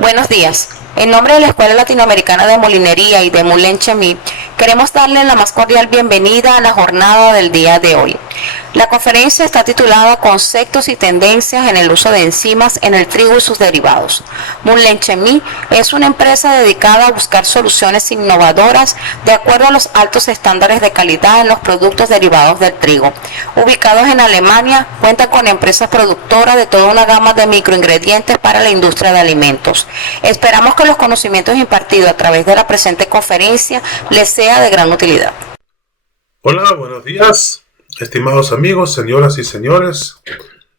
Buenos días. En nombre de la Escuela Latinoamericana de Molinería y de Moulin Chemie, queremos darle la más cordial bienvenida a la jornada del día de hoy. La conferencia está titulada Conceptos y tendencias en el uso de enzimas en el trigo y sus derivados. Moulin Chemie es una empresa dedicada a buscar soluciones innovadoras de acuerdo a los altos estándares de calidad en los productos derivados del trigo. Ubicados en Alemania, cuenta con empresas productoras de toda una gama de microingredientes para la industria de alimentos. Esperamos que los conocimientos impartidos a través de la presente conferencia les sea de gran utilidad. Hola, buenos días, estimados amigos, señoras y señores.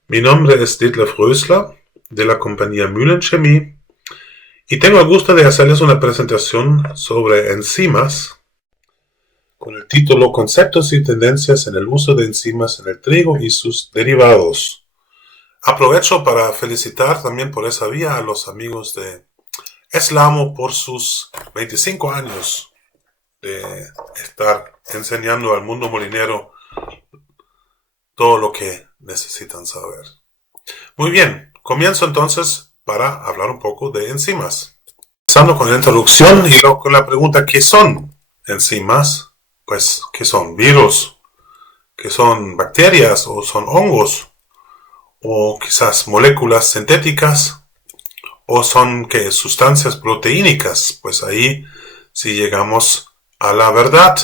Mi nombre es Detlef Rösler, de la compañía Moulin Chemie, y tengo el gusto de hacerles una presentación sobre enzimas con el título Conceptos y tendencias en el uso de enzimas en el trigo y sus derivados. Aprovecho para felicitar también por esa vía a los amigos de Eslamo por sus 25 años de estar enseñando al mundo molinero todo lo que necesitan saber. Muy bien, comienzo entonces para hablar un poco de enzimas. Empezando con la introducción y luego con la pregunta ¿qué son enzimas? Pues, ¿qué son? ¿Virus? ¿Qué son bacterias o son hongos? ¿O quizás moléculas sintéticas? ¿O son qué? Sustancias proteínicas? Pues ahí sí llegamos a la verdad.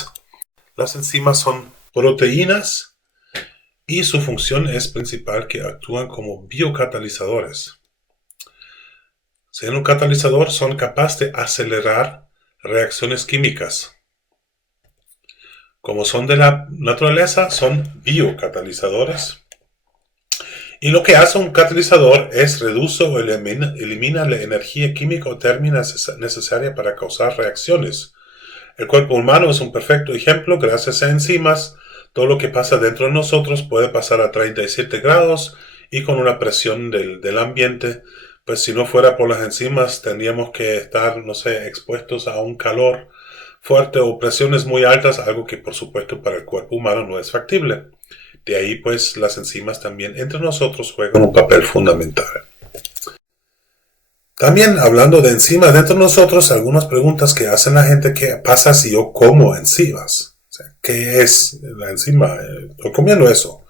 Las enzimas son proteínas y su función es principal que actúan como biocatalizadores. Siendo un catalizador son capaces de acelerar reacciones químicas. Como son de la naturaleza, son biocatalizadores. Y lo que hace un catalizador es reduce o elimina la energía química o térmica necesaria para causar reacciones. El cuerpo humano es un perfecto ejemplo. Gracias a enzimas, todo lo que pasa dentro de nosotros puede pasar a 37 grados y con una presión del ambiente. Pues si no fuera por las enzimas tendríamos que estar, expuestos a un calor fuerte o presiones muy altas, algo que por supuesto para el cuerpo humano no es factible. De ahí pues las enzimas también entre nosotros juegan un papel fundamental. También hablando de enzimas dentro de nosotros, algunas preguntas que hacen la gente: ¿qué pasa si yo como enzimas? O sea, ¿qué es la enzima? Estoy comiendo eso.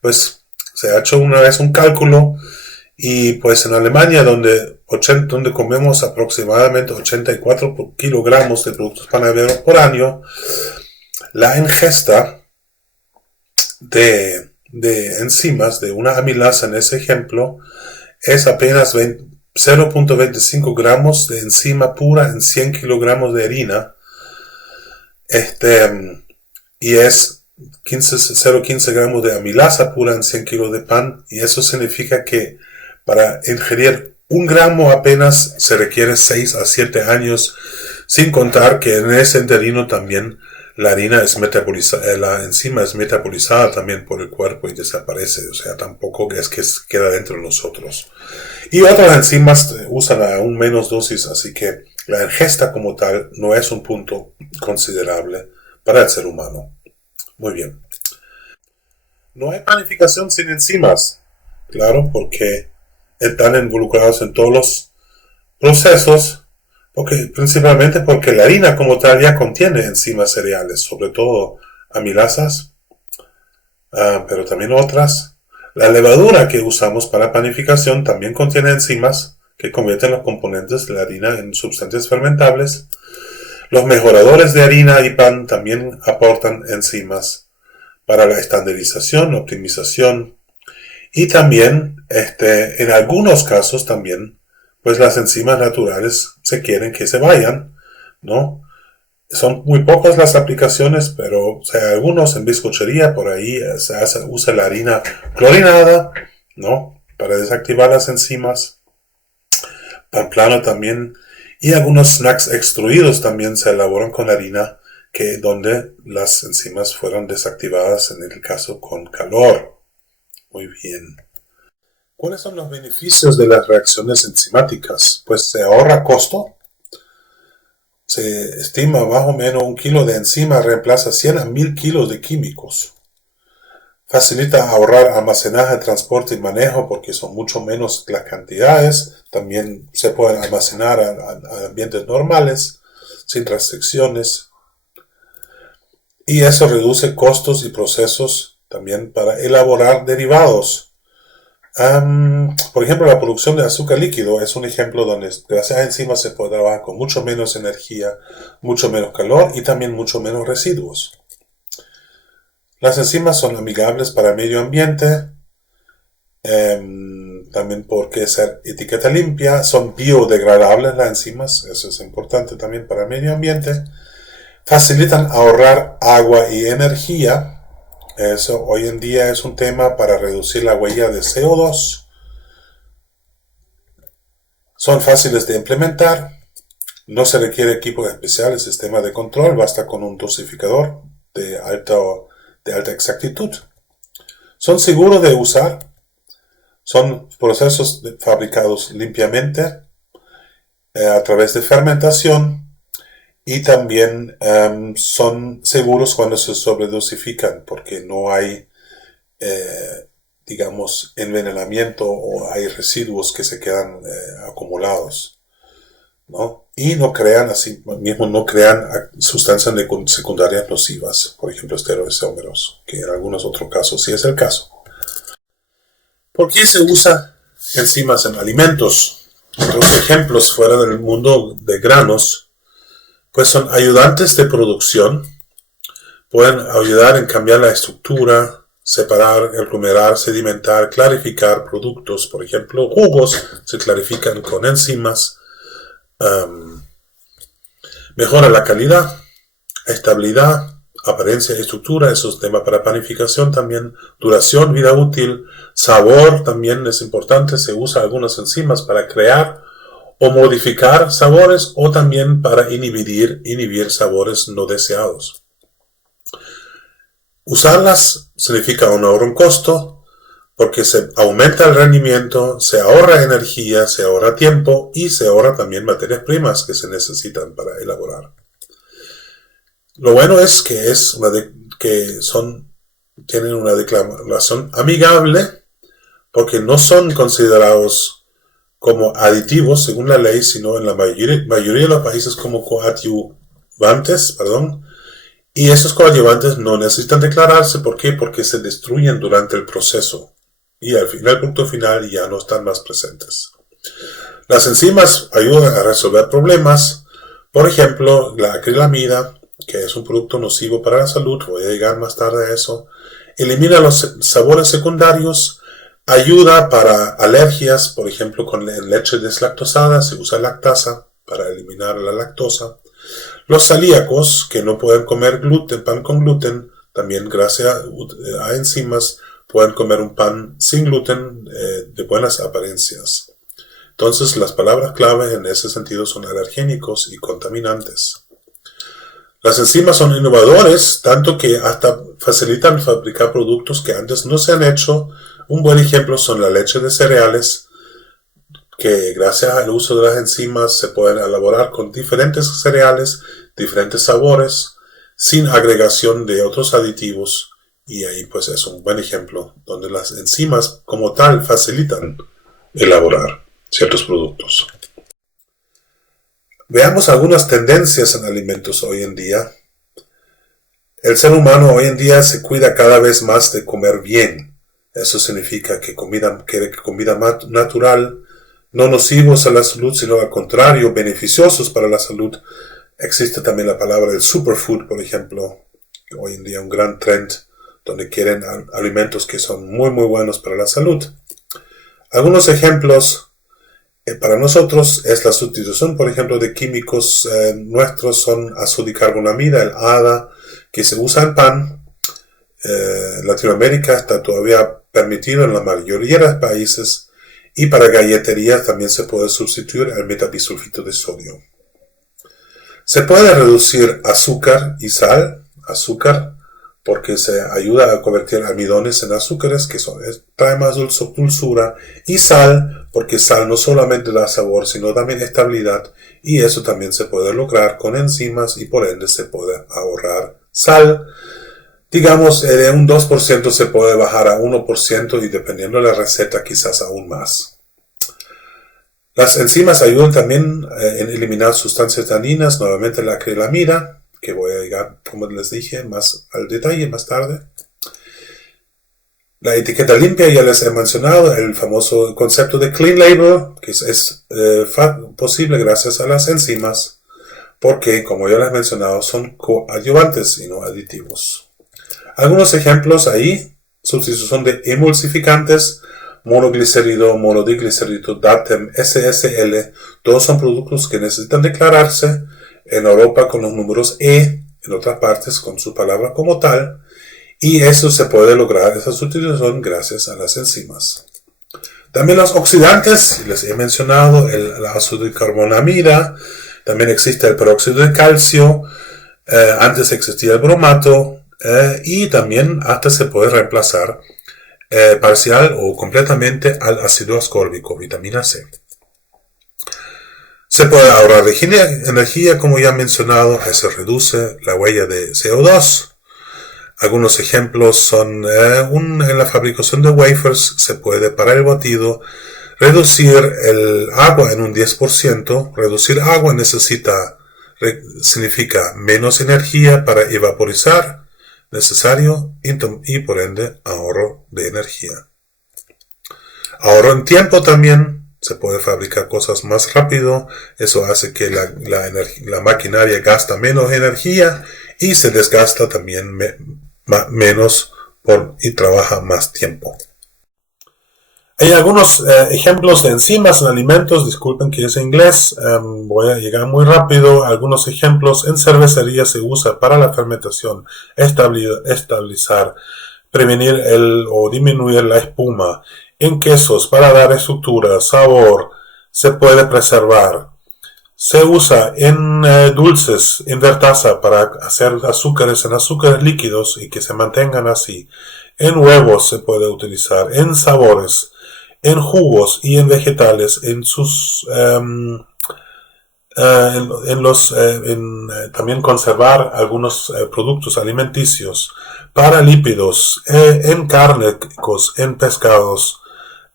Pues se ha hecho una vez un cálculo y pues en Alemania donde comemos aproximadamente 84 kilogramos de productos panaderos por año, la ingesta de enzimas de una amilasa en ese ejemplo es apenas 0.25 gramos de enzima pura en 100 kilogramos de harina, y es 0.15 gramos de amilasa pura en 100 kilos de pan, y eso significa que para ingerir 1 gramo apenas se requiere 6 a 7 años, sin contar que en ese interino también la harina es metabolizada, la enzima es metabolizada también por el cuerpo y desaparece, o sea, tampoco es que queda dentro de nosotros. Y otras enzimas usan aún menos dosis, así que la ingesta como tal no es un punto considerable para el ser humano. Muy bien. No hay panificación sin enzimas, claro, porque están involucrados en todos los procesos, principalmente porque la harina como tal ya contiene enzimas cereales, sobre todo amilasas, pero también otras. La levadura que usamos para panificación también contiene enzimas que convierten los componentes de la harina en sustancias fermentables. Los mejoradores de harina y pan también aportan enzimas para la estandarización, optimización, y también en algunos casos también pues las enzimas naturales se quieren que se vayan, ¿no? Son muy pocas las aplicaciones, pero algunos en bizcochería por ahí usa la harina clorinada, ¿no? Para desactivar las enzimas. Pan plano también, y algunos snacks extruidos también se elaboran con harina donde las enzimas fueron desactivadas, en el caso con calor. Muy bien. ¿Cuáles son los beneficios de las reacciones enzimáticas? Pues se ahorra costo. Se estima más o menos 1 kilo de enzima reemplaza 100 a 1000 kilos de químicos. Facilita ahorrar almacenaje, transporte y manejo porque son mucho menos las cantidades. También se pueden almacenar a ambientes normales, sin restricciones. Y eso reduce costos y procesos también para elaborar derivados. Por ejemplo, la producción de azúcar líquido es un ejemplo donde gracias a enzimas se puede trabajar con mucho menos energía, mucho menos calor y también mucho menos residuos. Las enzimas son amigables para el medio ambiente, también porque ser etiqueta limpia, son biodegradables las enzimas, eso es importante también para el medio ambiente. Facilitan ahorrar agua y energía, eso hoy en día es un tema para reducir la huella de CO2. Son fáciles de implementar, no se requiere equipo especial, el sistema de control, basta con un dosificador de alta exactitud. Son seguros de usar, son procesos fabricados limpiamente a través de fermentación y también son seguros cuando se sobredosifican porque no hay digamos envenenamiento o hay residuos que se quedan acumulados, ¿no? Y no crean sustancias secundarias nocivas, por ejemplo esteroidómeros, que en algunos otros casos sí es el caso. ¿Por qué se usa enzimas en alimentos? Otros ejemplos fuera del mundo de granos, pues son ayudantes de producción, pueden ayudar en cambiar la estructura, separar, aglomerar, sedimentar, clarificar productos, por ejemplo jugos se clarifican con enzimas. Mejora la calidad, estabilidad, apariencia y estructura, eso es tema para panificación también, duración, vida útil, sabor también es importante, se usa algunas enzimas para crear o modificar sabores o también para inhibir sabores no deseados. Usarlas significa un ahorro en costo, porque se aumenta el rendimiento, se ahorra energía, se ahorra tiempo y se ahorra también materias primas que se necesitan para elaborar. Lo bueno es que tienen una declaración amigable porque no son considerados como aditivos según la ley, sino en la mayoría de los países como coadyuvantes, y esos coadyuvantes no necesitan declararse. ¿Por qué? Porque se destruyen durante el proceso. Y al final, el punto final, ya no están más presentes. Las enzimas ayudan a resolver problemas. Por ejemplo, la acrilamida, que es un producto nocivo para la salud, voy a llegar más tarde a eso. Elimina los sabores secundarios. Ayuda para alergias, por ejemplo, con leche deslactosada se usa lactasa para eliminar la lactosa. Los celíacos, que no pueden comer pan con gluten, también gracias a enzimas, pueden comer un pan sin gluten de buenas apariencias. Entonces, las palabras clave en ese sentido son alergénicos y contaminantes. Las enzimas son innovadores, tanto que hasta facilitan fabricar productos que antes no se han hecho. Un buen ejemplo son la leche de cereales, que gracias al uso de las enzimas se pueden elaborar con diferentes cereales, diferentes sabores, sin agregación de otros aditivos. Y ahí pues es un buen ejemplo donde las enzimas como tal facilitan elaborar ciertos productos. Veamos algunas tendencias en alimentos hoy en día. El ser humano hoy en día se cuida cada vez más de comer bien. Eso significa que quiere comida natural, no nocivos a la salud, sino al contrario, beneficiosos para la salud. Existe también la palabra del superfood, por ejemplo, que hoy en día es un gran trend, donde quieren alimentos que son muy muy buenos para la salud. Algunos ejemplos para nosotros es la sustitución, por ejemplo, de químicos nuestros son azodicarbonamida, el ADA, que se usa en pan. En Latinoamérica está todavía permitido en la mayoría de los países, y para galletería también se puede sustituir el metabisulfito de sodio. Se puede reducir azúcar y sal, porque se ayuda a convertir almidones en azúcares, que trae más dulzura, y sal, porque sal no solamente da sabor, sino también estabilidad, y eso también se puede lograr con enzimas, y por ende se puede ahorrar sal. Digamos, de un 2% se puede bajar a 1% y dependiendo de la receta quizás aún más. Las enzimas ayudan también en eliminar sustancias dañinas, nuevamente la acrilamida, que voy a llegar, como les dije, más al detalle más tarde. La etiqueta limpia, ya les he mencionado, el famoso concepto de clean label, que es posible gracias a las enzimas, porque, como ya les he mencionado, son coadyuvantes y no aditivos. Algunos ejemplos ahí, sustitución de emulsificantes, monoglicérido, monodiglicérido, DATEM, SSL, todos son productos que necesitan declararse en Europa con los números E, en otras partes con su palabra como tal, y eso se puede lograr, esa sustitución, gracias a las enzimas. También los oxidantes, les he mencionado, el ácido de carbonamida, también existe el peróxido de calcio, antes existía el bromato, y también hasta se puede reemplazar parcial o completamente al ácido ascórbico, vitamina C. Se puede ahorrar energía, como ya he mencionado, se reduce la huella de CO2. Algunos ejemplos son en la fabricación de wafers se puede para el batido reducir el agua en un 10%. Reducir agua significa menos energía para evaporizar necesario y por ende ahorro de energía. Ahorro en tiempo también, se puede fabricar cosas más rápido, eso hace que la maquinaria gasta menos energía y se desgasta también menos y trabaja más tiempo. Hay algunos ejemplos de enzimas en alimentos, disculpen que es inglés, voy a llegar muy rápido. Algunos ejemplos: en cervecería se usa para la fermentación, estabilizar, prevenir o disminuir la espuma. En quesos, para dar estructura, sabor, se puede preservar. Se usa en dulces, en vertaza, para hacer azúcares líquidos y que se mantengan así. En huevos se puede utilizar, en sabores, en jugos y en vegetales, también conservar algunos productos alimenticios, para lípidos, en cárnicos, en pescados,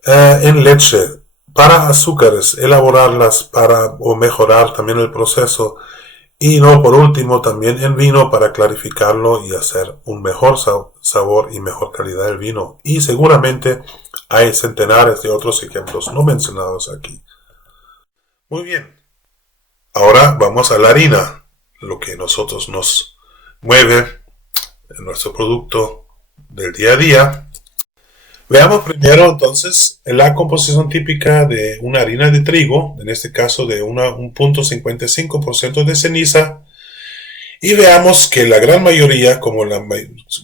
en leche, para azúcares, elaborarlas o mejorar también el proceso, y no por último también en vino para clarificarlo y hacer un mejor sabor y mejor calidad del vino. Y seguramente hay centenares de otros ejemplos no mencionados aquí. Muy bien. Ahora vamos a la harina, lo que nosotros nos mueve en nuestro producto del día a día. Veamos primero entonces la composición típica de una harina de trigo, en este caso de un 0.55% de ceniza, y veamos que la gran mayoría, como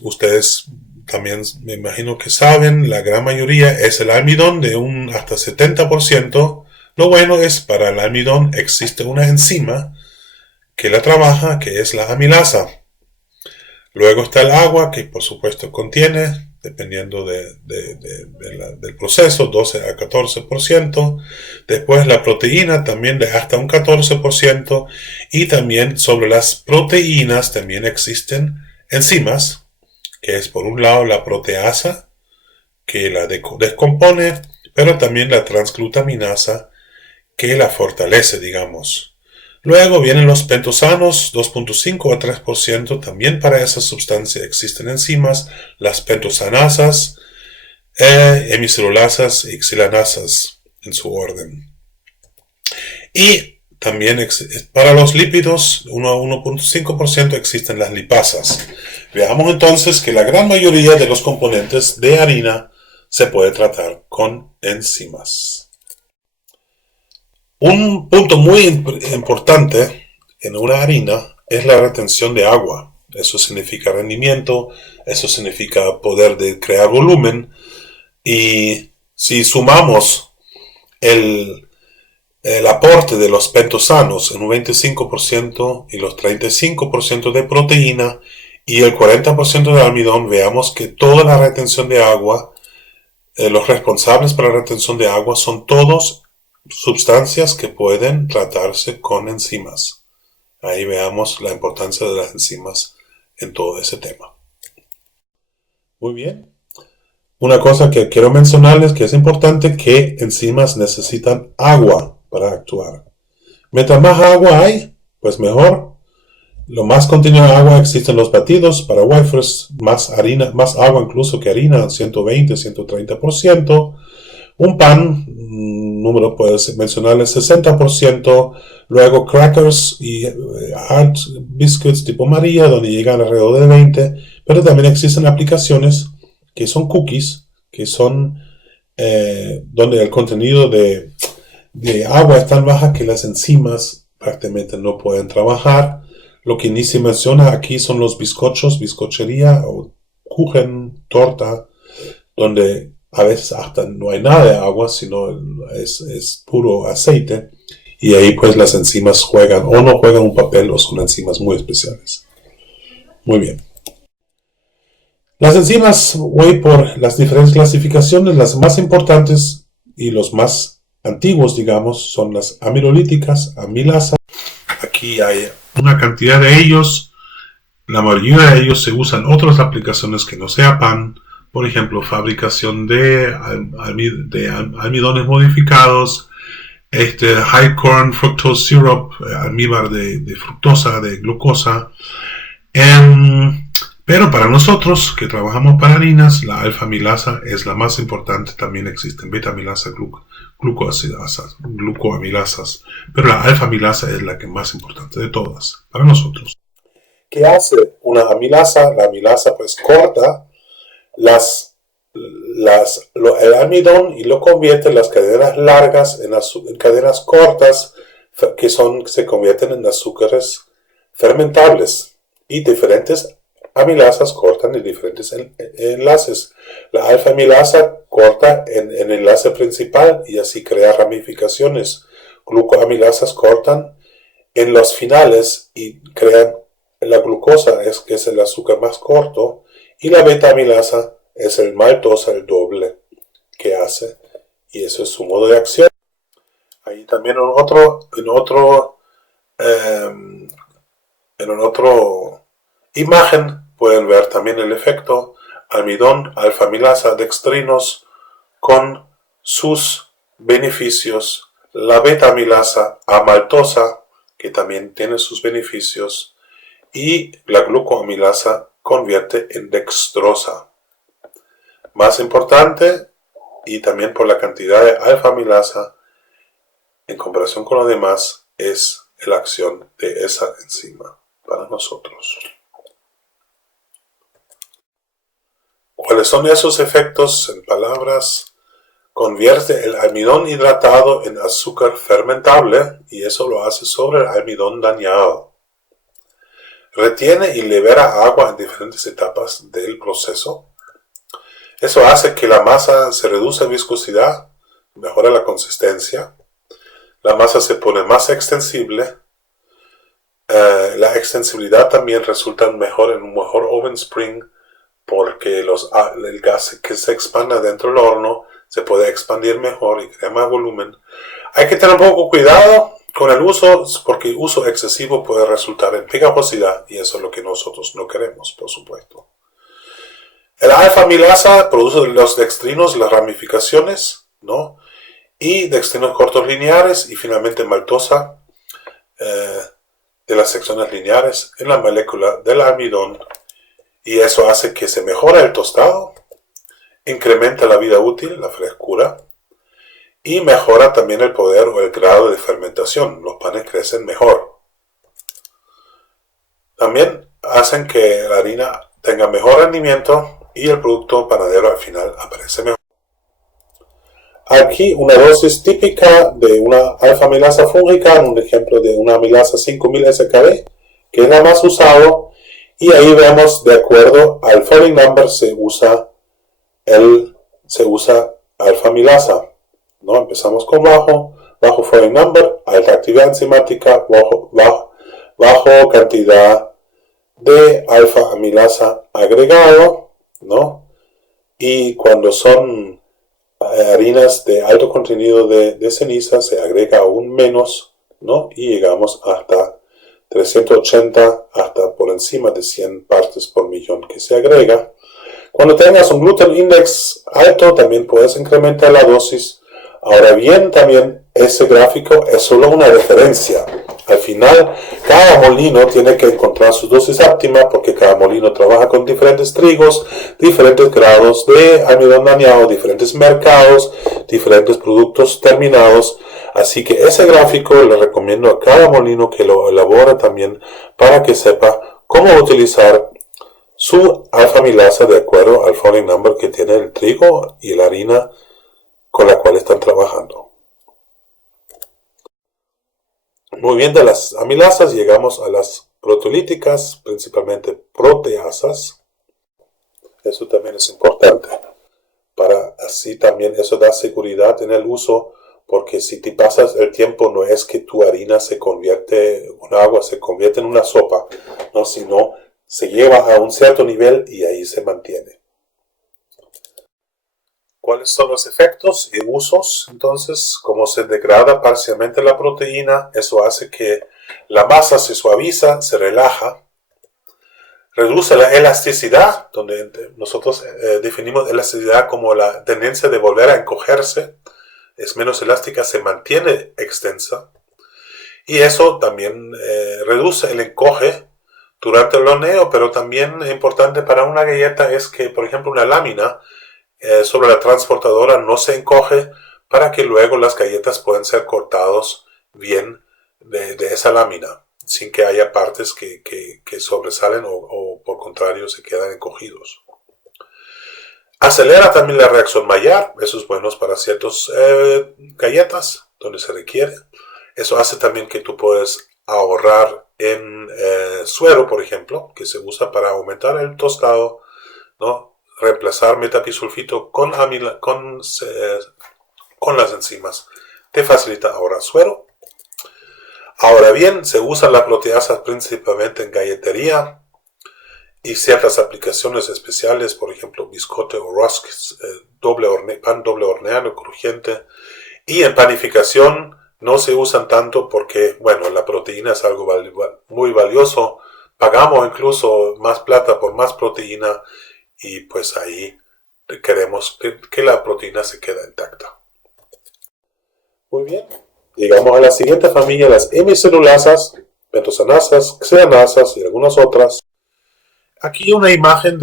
ustedes también me imagino que saben, la gran mayoría es el almidón de hasta 70%. Lo bueno es, para el almidón existe una enzima que la trabaja, que es la amilasa. Luego está el agua, que por supuesto contiene, dependiendo del proceso, 12 a 14%. Después la proteína también de hasta un 14%. Y también sobre las proteínas también existen enzimas, que es por un lado la proteasa, que la descompone, pero también la transglutaminasa, que la fortalece, digamos. Luego vienen los pentosanos, 2.5 a 3%, también para esa sustancia existen enzimas, las pentosanasas, hemicelulasas y xilanasas en su orden. Y también para los lípidos, 1 a 1.5% existen las lipasas. Veamos entonces que la gran mayoría de los componentes de harina se puede tratar con enzimas. Un punto muy importante en una harina es la retención de agua. Eso significa rendimiento, eso significa poder de crear volumen. Y si sumamos el aporte de los pentosanos en un 25% y los 35% de proteína y el 40% de almidón, veamos que toda la retención de agua, los responsables para la retención de agua son todos sustancias que pueden tratarse con enzimas. Ahí veamos la importancia de las enzimas en todo ese tema. Muy bien. Una cosa que quiero mencionarles que es importante, que enzimas necesitan agua para actuar. Mientras más agua hay, pues mejor. Lo más contenido de agua existe en los batidos para wafers, más harina, más agua incluso que harina, 120, 130%. Un pan, número puedes mencionarle 60%. Luego crackers y hard biscuits tipo María, donde llegan alrededor de 20. Pero también existen aplicaciones que son cookies, que son donde el contenido de agua es tan baja que las enzimas prácticamente no pueden trabajar. Lo que ni se menciona aquí son los bizcochos, bizcochería o kuchen, torta, donde a veces hasta no hay nada de agua, sino es puro aceite. Y ahí pues las enzimas juegan o no juegan un papel o son enzimas muy especiales. Muy bien. Las enzimas, voy por las diferentes clasificaciones. Las más importantes y los más antiguos, digamos, son las amilolíticas, amilasa. Aquí hay una cantidad de ellos. La mayoría de ellos se usan en otras aplicaciones que no sea pan. Por ejemplo, fabricación de almidones modificados, high corn fructose syrup, almíbar de fructosa, de glucosa. Pero para nosotros que trabajamos para harinas, la alfa-amilasa es la más importante. También existen beta-amilasa, glucoamilasas, pero la alfa-amilasa es la que más importante de todas para nosotros. ¿Qué hace una amilasa? La amilasa pues corta el almidón y lo convierte en las cadenas largas en cadenas cortas que se convierten en azúcares fermentables, y diferentes amilasas cortan en diferentes enlaces. La alfa-amilasa corta en el enlace principal y así crea ramificaciones. Glucoamilasas cortan en los finales y crean la glucosa, que es el azúcar más corto, y la beta-amilasa es el maltosa, el doble que hace, y eso es su modo de acción. Ahí también en otro imagen pueden ver también el efecto almidón, alfa-amilasa, dextrinos con sus beneficios, la beta-amilasa, amaltosa, que también tiene sus beneficios, y la glucoamilasa convierte en dextrosa. Más importante, y también por la cantidad de alfa-amilasa en comparación con lo demás, es la acción de esa enzima para nosotros. ¿Cuáles son esos efectos? En palabras, convierte el almidón hidratado en azúcar fermentable, y eso lo hace sobre el almidón dañado. Retiene y libera agua en diferentes etapas del proceso. Eso hace que la masa se reduzca en viscosidad, mejora la consistencia. La masa se pone más extensible. La extensibilidad también resulta mejor en un mejor oven spring, porque el gas que se expanda dentro del horno se puede expandir mejor y crea más volumen. Hay que tener un poco cuidado con el uso, porque uso excesivo puede resultar en pegajosidad, y eso es lo que nosotros no queremos, por supuesto. El alfa-amilasa produce los dextrinos, las ramificaciones, ¿no? Y dextrinos cortos lineares, y finalmente maltosa de las secciones lineares en la molécula del almidón, y eso hace que se mejore el tostado, incrementa la vida útil, la frescura, y mejora también el poder o el grado de fermentación. Los panes crecen mejor. También hacen que la harina tenga mejor rendimiento y el producto panadero al final aparece mejor. Aquí una dosis típica de una alfa-amilasa fúngica, un ejemplo de una amilasa 5000 SKB, que es la más usado, y ahí vemos, de acuerdo al following number, se usa alfa-amilasa, ¿no? Empezamos con bajo following number, alta actividad enzimática, bajo cantidad de alfa-amilasa agregado, ¿no? Y cuando son harinas de alto contenido de ceniza, se agrega aún menos, ¿no? Y llegamos hasta 380, hasta por encima de 100 partes por millón que se agrega. Cuando tengas un gluten index alto, también puedes incrementar la dosis. Ahora bien, también ese gráfico es solo una referencia. Al final, cada molino tiene que encontrar su dosis óptima porque cada molino trabaja con diferentes trigos, diferentes grados de almidón dañado, diferentes mercados, diferentes productos terminados. Así que ese gráfico le recomiendo a cada molino que lo elabore también para que sepa cómo utilizar su alfa-amilasa de acuerdo al following number que tiene el trigo y la harina con la cual están trabajando. Muy bien, de las amilasas llegamos a las proteolíticas, principalmente proteasas. Eso también es importante. Para así también eso da seguridad en el uso, porque si te pasas el tiempo no es que tu harina se convierte, un agua se convierte en una sopa, no, sino se lleva a un cierto nivel y ahí se mantiene. ¿Cuáles son los efectos y usos? Entonces, como se degrada parcialmente la proteína, eso hace que la masa se suaviza, se relaja, reduce la elasticidad, donde nosotros definimos elasticidad como la tendencia de volver a encogerse, es menos elástica, se mantiene extensa, y eso también reduce el encoge durante el horneo, pero también importante para una galleta es que, por ejemplo, una lámina sobre la transportadora no se encoge para que luego las galletas puedan ser cortados bien de esa lámina sin que haya partes que sobresalen o por contrario se quedan encogidos. Acelera también la reacción Maillard, eso es bueno para ciertas galletas donde se requiere. Eso hace también que tú puedas ahorrar en suero, por ejemplo, que se usa para aumentar el tostado, ¿no? Reemplazar metapisulfito con las enzimas te facilita ahorrar suero. Ahora bien, se usan las proteasas principalmente en galletería y ciertas aplicaciones especiales, por ejemplo biscotte o rusk, pan doble horneado crujiente, y en panificación no se usan tanto porque, bueno, la proteína es algo muy valioso, pagamos incluso más plata por más proteína, y pues ahí queremos que la proteína se quede intacta. Muy bien. Llegamos a la siguiente familia, las hemicelulasas, pentosanasas, xelanasas y algunas otras. Aquí una imagen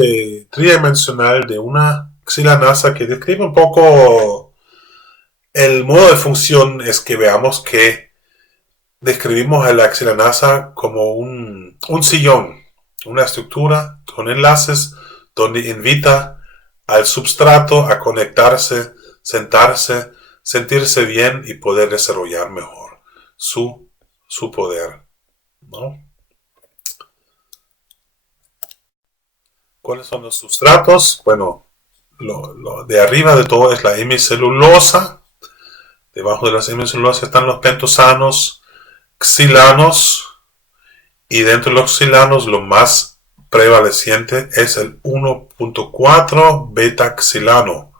tridimensional de una xelanasa que describe un poco el modo de función. Es que veamos que describimos a la xelanasa como un sillón, una estructura con enlaces donde invita al substrato a conectarse, sentarse, sentirse bien y poder desarrollar mejor su poder, ¿no? ¿Cuáles son los sustratos? Bueno, lo de arriba de todo es la hemicelulosa. Debajo de las hemicelulosas están los pentosanos, xilanos, y dentro de los xilanos lo más prevaleciente es el 1.4 beta-xilano.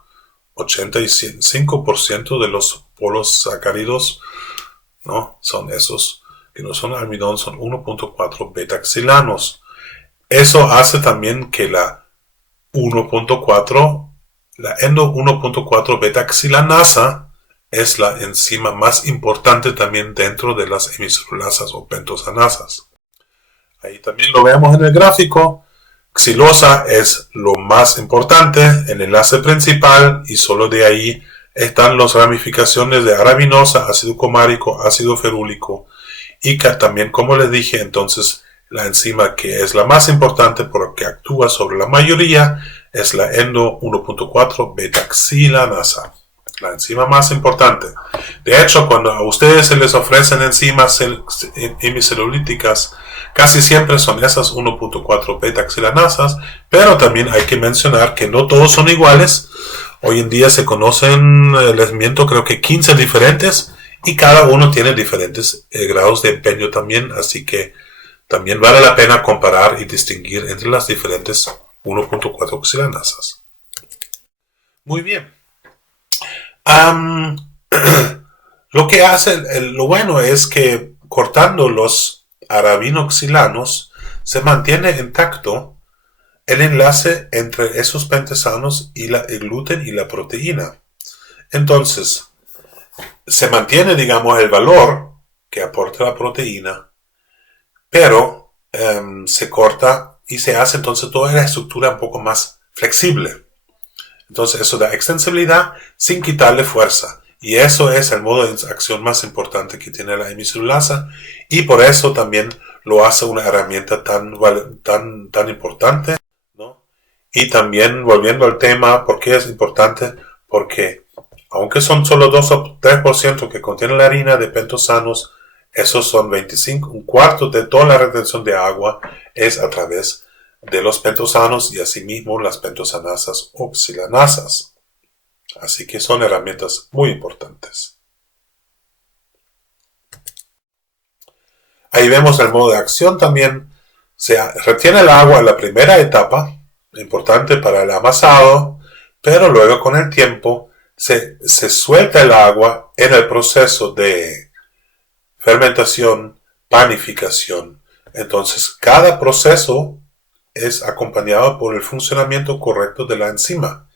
85% de los polosacáridos, ¿no? Son esos que no son almidón, son 1.4 beta-xilanos. Eso hace también que la endo 1.4 beta-xilanasa es la enzima más importante también dentro de las hemicelulasas o pentosanasas. Ahí también lo vemos en el gráfico. Xilosa es lo más importante, el enlace principal, y solo de ahí están las ramificaciones de arabinosa, ácido cumárico, ácido ferúlico, y que también, como les dije, entonces la enzima que es la más importante porque actúa sobre la mayoría es la endo 1.4 beta-xilanasa, la enzima más importante. De hecho, cuando a ustedes se les ofrecen enzimas hemicelulíticas, casi siempre son esas 1.4 beta-xilanasas, pero también hay que mencionar que no todos son iguales. Hoy en día se conocen, les miento, creo que 15 diferentes, y cada uno tiene diferentes grados de empeño también, así que también vale la pena comparar y distinguir entre las diferentes 1.4 xilanasas. Muy bien. Lo que hace, lo bueno es que cortando los arabinoxilanos se mantiene intacto el enlace entre esos pentosanos y el gluten y la proteína. Entonces, se mantiene, digamos, el valor que aporta la proteína, pero se corta y se hace entonces toda la estructura un poco más flexible. Entonces eso da extensibilidad sin quitarle fuerza. Y eso es el modo de acción más importante que tiene la hemicelulasa. Y por eso también lo hace una herramienta tan importante, ¿no? Y también volviendo al tema, ¿por qué es importante? Porque aunque son solo 2 o 3% que contiene la harina de pentosanos, esos son 25, un cuarto de toda la retención de agua es a través de los pentosanos y asimismo las pentosanasas oxidanasas. Así que son herramientas muy importantes. Ahí vemos el modo de acción también. Se retiene el agua en la primera etapa, importante para el amasado, pero luego con el tiempo se suelta el agua en el proceso de fermentación, panificación. Entonces, cada proceso es acompañado por el funcionamiento correcto de la enzima.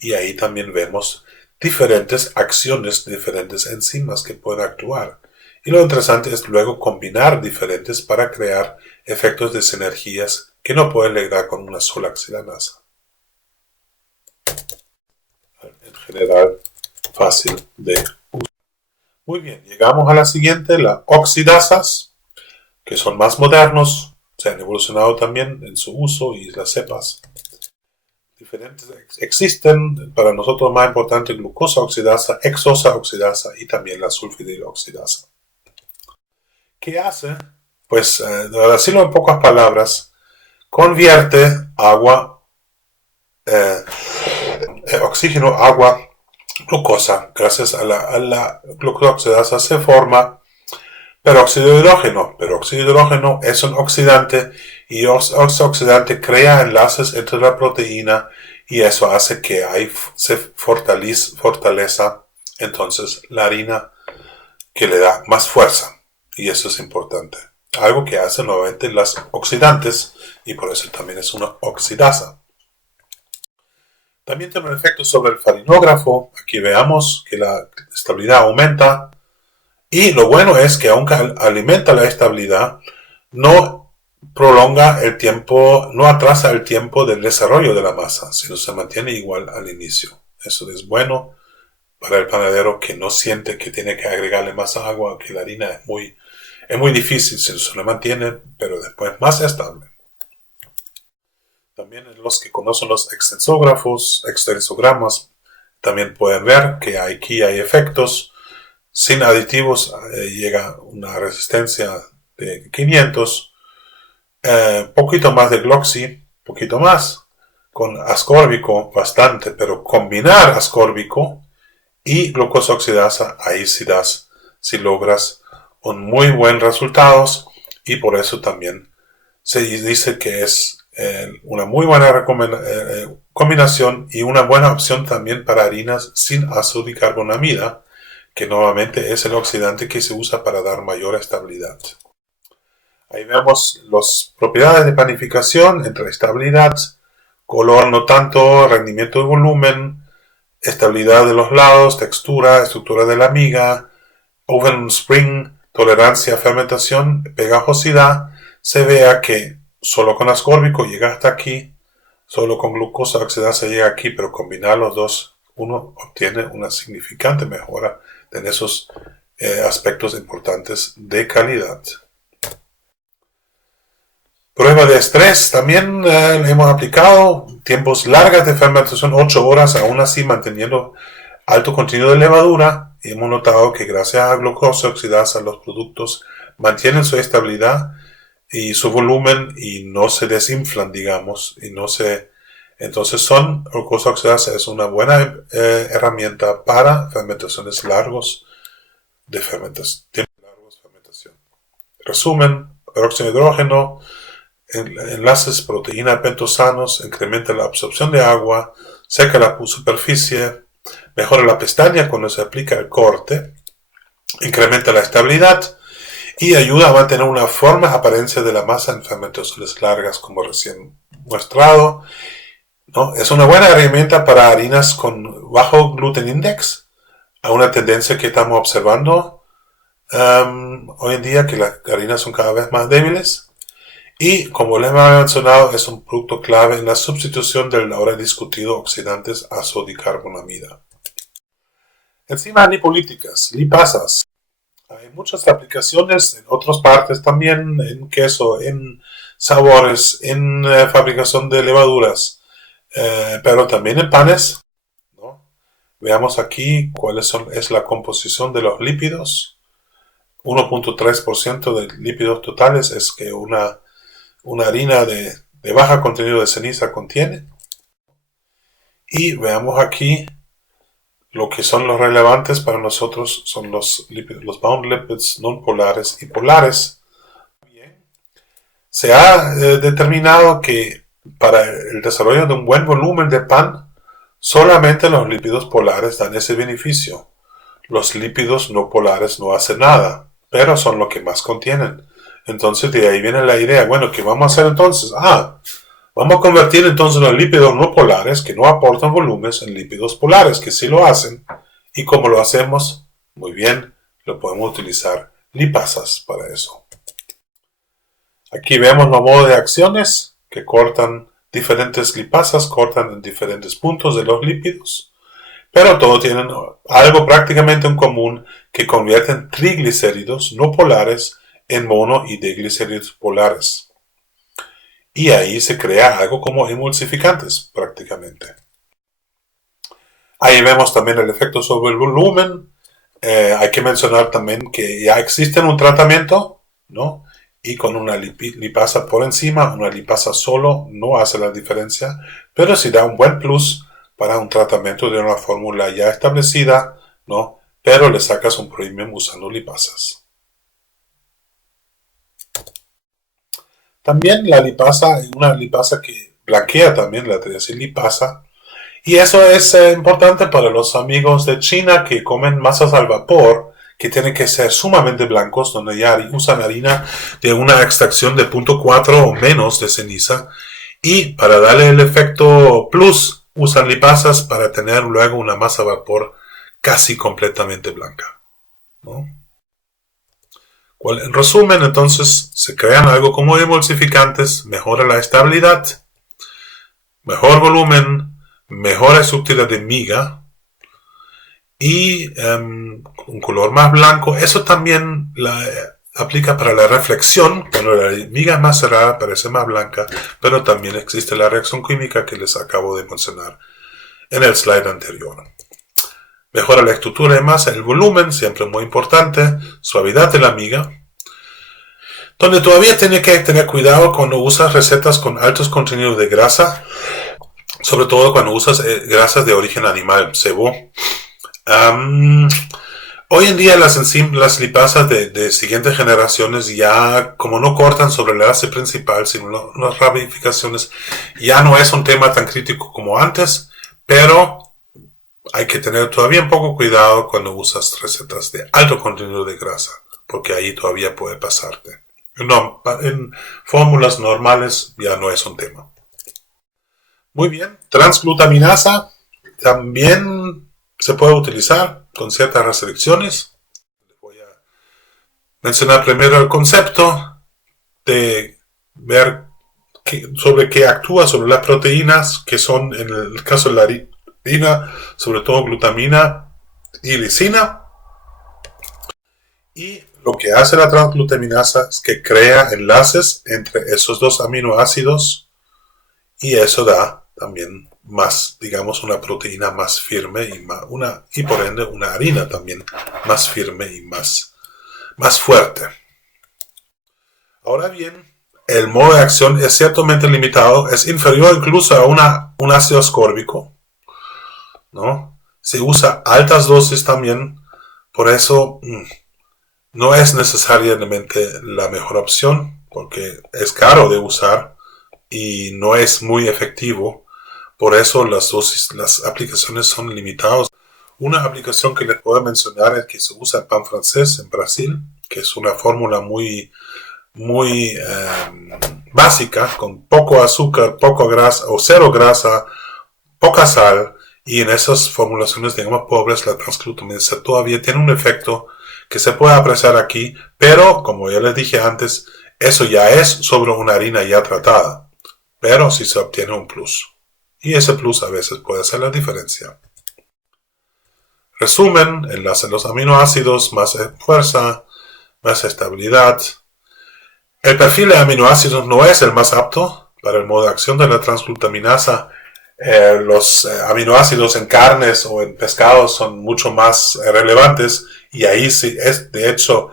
Y ahí también vemos diferentes acciones de diferentes enzimas que pueden actuar. Y lo interesante es luego combinar diferentes para crear efectos de sinergias que no pueden lograr con una sola oxidanasa. En general, fácil de usar. Muy bien, llegamos a la siguiente, las oxidasas, que son más modernos, se han evolucionado también en su uso y las cepas diferentes existen. Para nosotros más importante glucosa oxidasa, hexosa oxidasa y también la sulfidil oxidasa. ¿Qué hace? Pues, para decirlo en pocas palabras, convierte agua, oxígeno, agua, glucosa. Gracias a la glucosa oxidasa se forma peróxido de hidrógeno. Peróxido de hidrógeno es un oxidante y ese oxidante crea enlaces entre la proteína y eso hace que se fortaleza entonces la harina, que le da más fuerza. Y eso es importante. Algo que hacen nuevamente las oxidantes y por eso también es una oxidasa. También tiene un efecto sobre el farinógrafo. Aquí veamos que la estabilidad aumenta. Y lo bueno es que aunque alimenta la estabilidad, no prolonga el tiempo, no atrasa el tiempo del desarrollo de la masa, sino se mantiene igual al inicio. Eso es bueno para el panadero que no siente que tiene que agregarle más agua, que la harina es muy difícil, se le mantiene, pero después más estable. También los que conocen los extensogramas, también pueden ver que aquí hay efectos. Sin aditivos llega una resistencia de 500, poquito más de gloxy, poquito más, con ascórbico bastante, pero combinar ascórbico y glucosa oxidasa, ahí sí logras un muy buen resultados y por eso también se dice que es una muy buena combinación y una buena opción también para harinas sin ácido bicarbonamida, que nuevamente es el oxidante que se usa para dar mayor estabilidad. Ahí vemos las propiedades de panificación entre estabilidad, color no tanto, rendimiento de volumen, estabilidad de los lados, textura, estructura de la miga, oven spring, tolerancia a fermentación, pegajosidad. Se vea que solo con ascórbico llega hasta aquí, solo con glucosa oxidasa llega aquí, pero combinar los dos, uno obtiene una significante mejora en esos aspectos importantes de calidad. Prueba de estrés también hemos aplicado tiempos largas de fermentación, 8 horas, aún así manteniendo alto contenido de levadura. Y hemos notado que gracias a glucosa oxidasa los productos mantienen su estabilidad y su volumen y no se desinflan, digamos, entonces glucosa oxidasa es una buena herramienta para fermentaciones largos de fermentación. Resumen: peróxido de hidrógeno, enlaces proteína pentosanos, incrementa la absorción de agua, seca la superficie, mejora la pestaña cuando se aplica el corte, incrementa la estabilidad y ayuda a mantener una forma apariencia de la masa en fermentaciones largas, como recién mostrado, ¿no? Es una buena herramienta para harinas con bajo gluten index, a una tendencia que estamos observando hoy en día, que las harinas son cada vez más débiles. Y como les he mencionado, es un producto clave en la sustitución del ahora discutido oxidantes a sodicarbonamida. Enzimas lipolíticas, lipasas. Hay muchas aplicaciones en otras partes también, en queso, en sabores, en fabricación de levaduras, pero también en panes, ¿no? Veamos aquí es la composición de los lípidos. 1.3% de lípidos totales es que una harina de baja contenido de ceniza contiene. Y veamos aquí lo que son los relevantes para nosotros son los bound lipids non polares y polares. Bien. Se ha determinado que para el desarrollo de un buen volumen de pan, solamente los lípidos polares dan ese beneficio. Los lípidos no polares no hacen nada, pero son lo que más contienen. Entonces de ahí viene la idea, bueno, ¿qué vamos a hacer entonces? Vamos a convertir entonces los lípidos no polares, que no aportan volúmenes, en lípidos polares, que sí lo hacen. ¿Y cómo lo hacemos? Muy bien, lo podemos utilizar lipasas para eso. Aquí vemos los modos de acciones que cortan diferentes lipasas, cortan en diferentes puntos de los lípidos. Pero todos tienen algo prácticamente en común, que convierten triglicéridos no polares en mono y diglicéridos polares. Y ahí se crea algo como emulsificantes prácticamente. Ahí vemos también el efecto sobre el volumen. Hay que mencionar también que ya existe un tratamiento, ¿no? Y con una lipasa por encima, una lipasa solo no hace la diferencia, pero sí da un buen plus para un tratamiento de una fórmula ya establecida, ¿no? Pero le sacas un premium usando lipasas. También la lipasa es una lipasa que blanquea también, la triacilipasa. Y eso es importante para los amigos de China que comen masas al vapor, que tienen que ser sumamente blancos, donde ya usan harina de una extracción de 0.4 o menos de ceniza. Y para darle el efecto plus, usan lipasas para tener luego una masa a vapor casi completamente blanca, ¿no? En resumen, entonces, se crean algo como emulsificantes, mejora la estabilidad, mejor volumen, mejora estructura de miga y un color más blanco. Eso también aplica para la reflexión, cuando la miga más cerrada parece más blanca, pero también existe la reacción química que les acabo de mencionar en el slide anterior. Mejora la estructura de masa, el volumen, siempre muy importante, suavidad de la miga, donde todavía tiene que tener cuidado cuando usas recetas con altos contenidos de grasa, sobre todo cuando usas grasas de origen animal, cebo. Hoy en día las lipasas de siguientes generaciones ya, como no cortan sobre el enlace principal, sino las ramificaciones, ya no es un tema tan crítico como antes, pero hay que tener todavía un poco cuidado cuando usas recetas de alto contenido de grasa, porque ahí todavía puede pasarte. No, en fórmulas normales ya no es un tema. Muy bien, transglutaminasa también se puede utilizar con ciertas restricciones. Voy a mencionar primero el concepto de ver sobre qué actúa sobre las proteínas, que son en el caso de la harina, sobre todo glutamina y lisina. Y lo que hace la transglutaminasa es que crea enlaces entre esos dos aminoácidos y eso da también más, digamos, una proteína más firme y por ende una harina también más firme y más fuerte. Ahora bien, el modo de acción es ciertamente limitado, es inferior incluso a un ácido ascórbico, ¿no? Se usa altas dosis también, por eso no es necesariamente la mejor opción, porque es caro de usar y no es muy efectivo. Por eso las aplicaciones son limitadas. Una aplicación que les puedo mencionar es que se usa en pan francés en Brasil, que es una fórmula muy muy básica, con poco azúcar, poco grasa o cero grasa, poca sal, y en esas formulaciones, digamos, pobres, la transglutaminasa todavía tiene un efecto que se puede apreciar aquí, pero, como ya les dije antes, eso ya es sobre una harina ya tratada, pero sí se obtiene un plus. Y ese plus a veces puede hacer la diferencia. Resumen, enlace los aminoácidos, más fuerza, más estabilidad. El perfil de aminoácidos no es el más apto para el modo de acción de la transglutaminasa. Los aminoácidos en carnes o en pescados son mucho más relevantes, y ahí sí es, de hecho,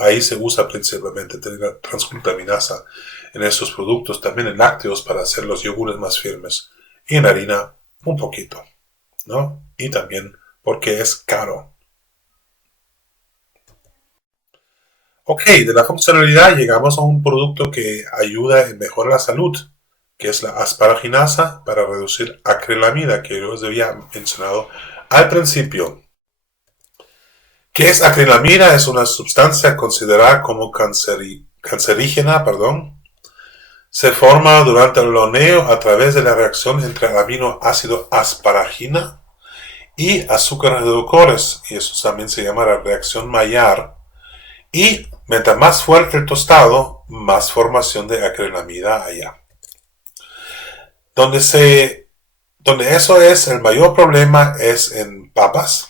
ahí se usa principalmente transglutaminasa en estos productos, también en lácteos para hacer los yogures más firmes, y en harina un poquito, ¿no? Y también porque es caro. Ok, de la funcionalidad llegamos a un producto que ayuda en mejorar la salud, que es la asparaginasa para reducir acrilamida, que yo les había mencionado al principio. ¿Qué es acrilamida? Es una sustancia considerada como cancerígena, Se forma durante el loneo a través de la reacción entre el aminoácido asparagina y azúcares reductores, y eso también se llama la reacción Maillard. Y mientras más fuerte el tostado, más formación de acrilamida hay. Donde eso es el mayor problema es en papas,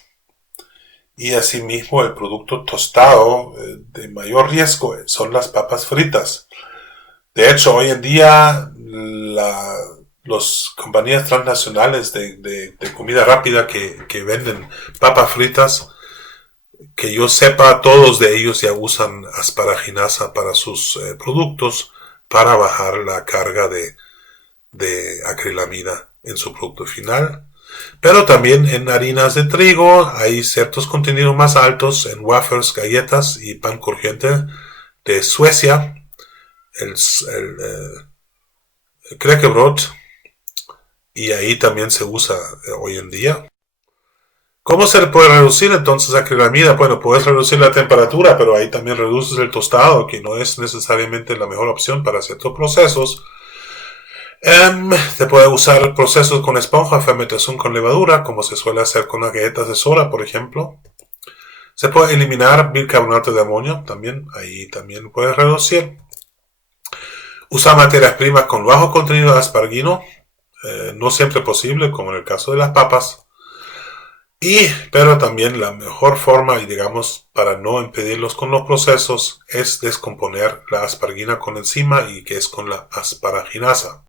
y asimismo el producto tostado de mayor riesgo son las papas fritas. De hecho, hoy en día las compañías transnacionales de comida rápida que venden papas fritas, que yo sepa, todos de ellos ya usan asparaginasa para sus productos para bajar la carga de acrilamida en su producto final. Pero también en harinas de trigo hay ciertos contenidos más altos en wafers, galletas y pan crujiente de Suecia, el knäckebröd, y ahí también se usa hoy en día. ¿Cómo se le puede reducir entonces acrilamida? Bueno, puedes reducir la temperatura, pero ahí también reduces el tostado, que no es necesariamente la mejor opción para ciertos procesos. Se puede usar procesos con esponja, fermentación con levadura, como se suele hacer con las galletas de soda, por ejemplo. Se puede eliminar bicarbonato de amonio, también, ahí también puedes reducir. Usar materias primas con bajo contenido de aspargino, no siempre posible, como en el caso de las papas. Pero también la mejor forma, y digamos, para no impedirlos con los procesos, es descomponer la aspargina con enzima, y que es con la asparaginasa.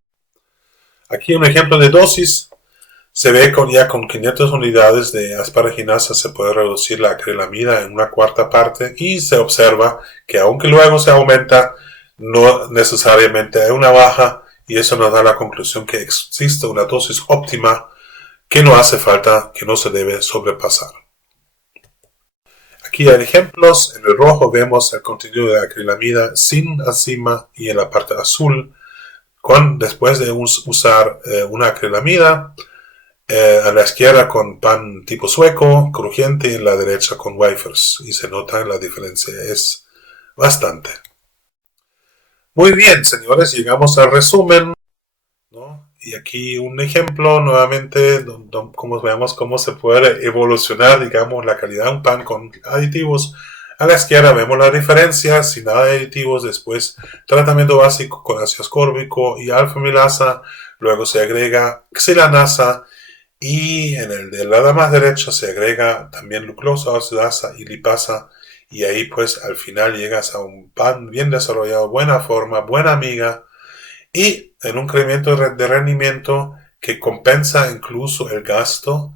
Aquí un ejemplo de dosis. Se ve ya con 500 unidades de asparaginasa se puede reducir la acrilamida en una cuarta parte, y se observa que aunque luego se aumenta, no necesariamente hay una baja, y eso nos da la conclusión que existe una dosis óptima que no hace falta, que no se debe sobrepasar. Aquí hay ejemplos. En el rojo vemos el contenido de acrilamida sin enzima, y en la parte azul, después de usar una acrilamida, a la izquierda con pan tipo sueco, crujiente, y en la derecha con wafers. Y se nota la diferencia, es bastante. Muy bien, señores, llegamos al resumen, ¿no? Y aquí un ejemplo nuevamente, como veamos cómo se puede evolucionar, digamos, la calidad de un pan con aditivos. A la izquierda vemos la diferencia, sin nada de aditivos. Después, tratamiento básico con ácido ascórbico y alfa-amilasa. Luego se agrega xilanasa, y en el del lado más derecho se agrega también glucosa, oxidasa y lipasa. Y ahí pues al final llegas a un pan bien desarrollado, buena forma, buena amiga, y en un incremento de rendimiento que compensa incluso el gasto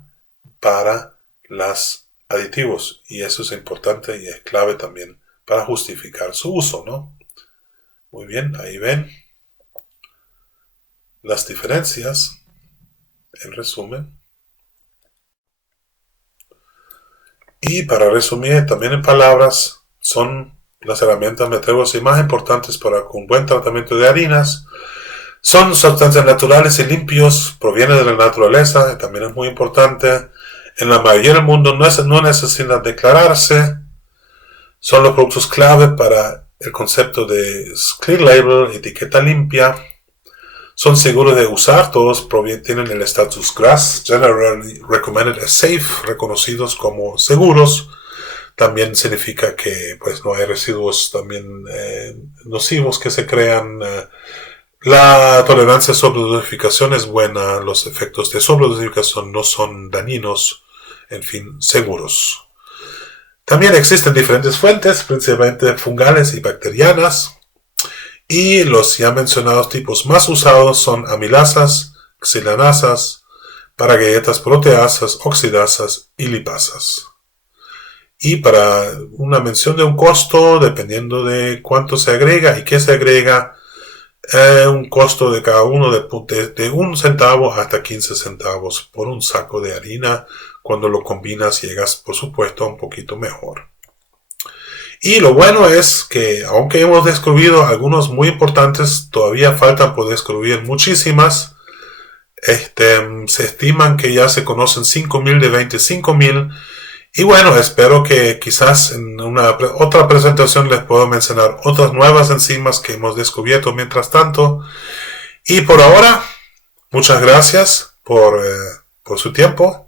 para los aditivos. Y eso es importante y es clave también para justificar su uso, ¿no? Muy bien, ahí ven las diferencias en resumen. Y para resumir, también en palabras, son las herramientas, me atrevo a decir, más importantes para un buen tratamiento de harinas. Son sustancias naturales y limpios, provienen de la naturaleza, también es muy importante. En la mayoría del mundo no necesitan declararse. Son los productos clave para el concepto de clean label, etiqueta limpia. Son seguros de usar, todos tienen el estatus GRAS, Generally Recommended as Safe, reconocidos como seguros. También significa que pues no hay residuos también nocivos que se crean. La tolerancia a sobredosificación es buena, los efectos de sobredosificación no son dañinos, en fin, seguros. También existen diferentes fuentes, principalmente fungales y bacterianas. Y los ya mencionados tipos más usados son amilasas, xilanasas, para galletas proteasas, oxidasas y lipasas. Y para una mención de un costo, dependiendo de cuánto se agrega y qué se agrega, un costo de cada uno de 1 centavo hasta 15 centavos por un saco de harina. Cuando lo combinas llegas, por supuesto, a un poquito mejor. Y lo bueno es que, aunque hemos descubierto algunos muy importantes, todavía faltan por descubrir muchísimas. Se estiman que ya se conocen 5.000 de 25.000. Y bueno, espero que quizás en una otra presentación les puedo mencionar otras nuevas enzimas que hemos descubierto mientras tanto. Y por ahora, muchas gracias por su tiempo.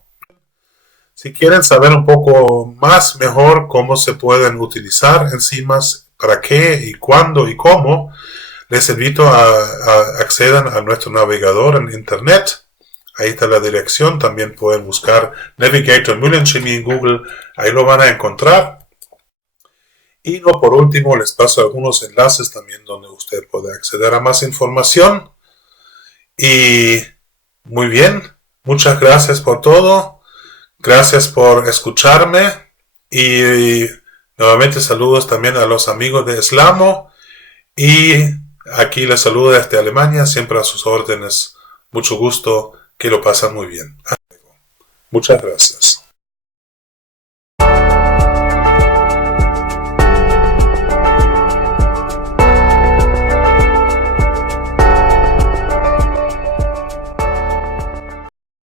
Si quieren saber un poco más mejor cómo se pueden utilizar enzimas, para qué y cuándo y cómo, les invito a accedan a nuestro navegador en internet. Ahí está la dirección. También pueden buscar Navigator Müllenchemie en Google. Ahí lo van a encontrar. Y no por último, les paso algunos enlaces también donde usted puede acceder a más información. Y muy bien. Muchas gracias por todo. Gracias por escucharme. Y nuevamente saludos también a los amigos de Eslamo. Y aquí les saludo desde Alemania. Siempre a sus órdenes. Mucho gusto. Que lo pasan muy bien. Muchas gracias.